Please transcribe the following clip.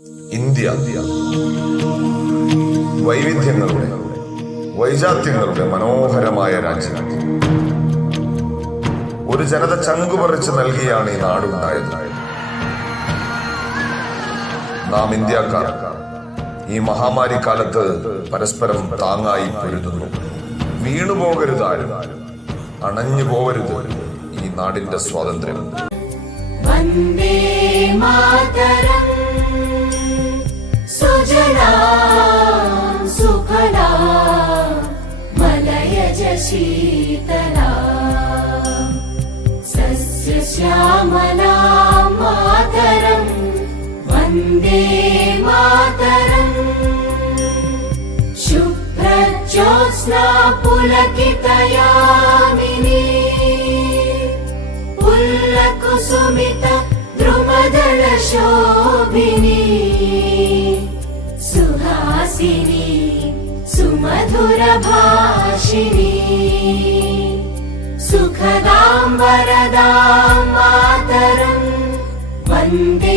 ഇന്ത്യ വൈവിധ്യങ്ങളുടെ വൈജാത്യങ്ങളുടെ മനോഹരമായ രാജ്യം. ഒരു ജനത ചങ്കുപറിച്ച് നൽകിയാണ് ഈ നാടുണ്ടായത്. നാം ഇന്ത്യക്കാർ ഈ മഹാമാരി കാലത്ത് പരസ്പരം താങ്ങായി പൊരുതുന്നു. വീണുപോകരുതാരും, അണഞ്ഞു പോകരുത് ഈ നാടിന്റെ സ്വാതന്ത്ര്യം. വന്ദേ മാതരം സുജലാം സുഫലാം മലയജ ശീതലാം സസ്യശ്യാമലാം മാതരം വന്ദേ മാതരം ശുഭ്രജ്യോത്സ്നാ പുലകിതയാമിനീ പുല്ലകുസുമിത ദ്രുമദള ശോഭിനി സുഹാസിനി സുമധുര ഭാഷിണി സുഖദാം വരദാം മാതരം വന്ദേ